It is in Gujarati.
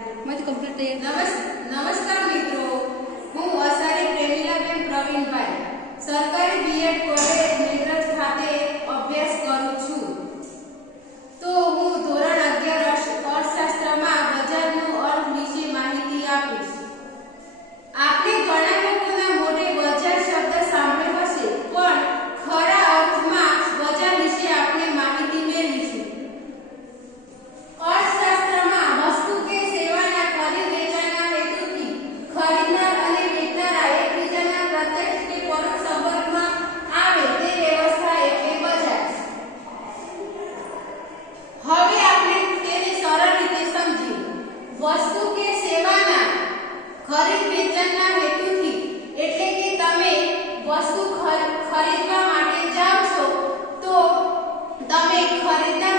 મત કમ્પ્લીટ નમસ્કાર મિત્રો, હું અસારી પ્રેમીલાબેન પ્રવીણભાઈ સરકારી બીએડ કોલેજ મેઘરજ ખાતે અભ્યાસ કરું છું. તો હું ધોરણ 11 અર્થશાસ્ત્રમાં બજારનો અર્થ વિશે માહિતી આપીશ. આપણે ઘણા લોકોના મોઢે બજાર શબ્દ સાંભળ્યો હશે, પણ ખરા અર્થમાં બજાર વિશે આપણે માહિતી મેળવીશું. અર્થશાસ્ત્રમાં વસ્તુ કે સેવાના ખરીદ વેચાણના હેતુથી ખરીદનાર અને વેચનારા એકબીજાના પ્રત્યક્ષ કે પરોક્ષ સંપર્કમાં આવે તે વ્યવસ્થા એટલે બજાર. હવે આપણે તેને સરળ રીતે સમજીએ. વસ્તુ કે સેવાના ખરીદ વેચાણના હેતુથી એટલે કે તમે વસ્તુ ખરીદવા માટે જાઓ છો તો તમે ખરીદનાર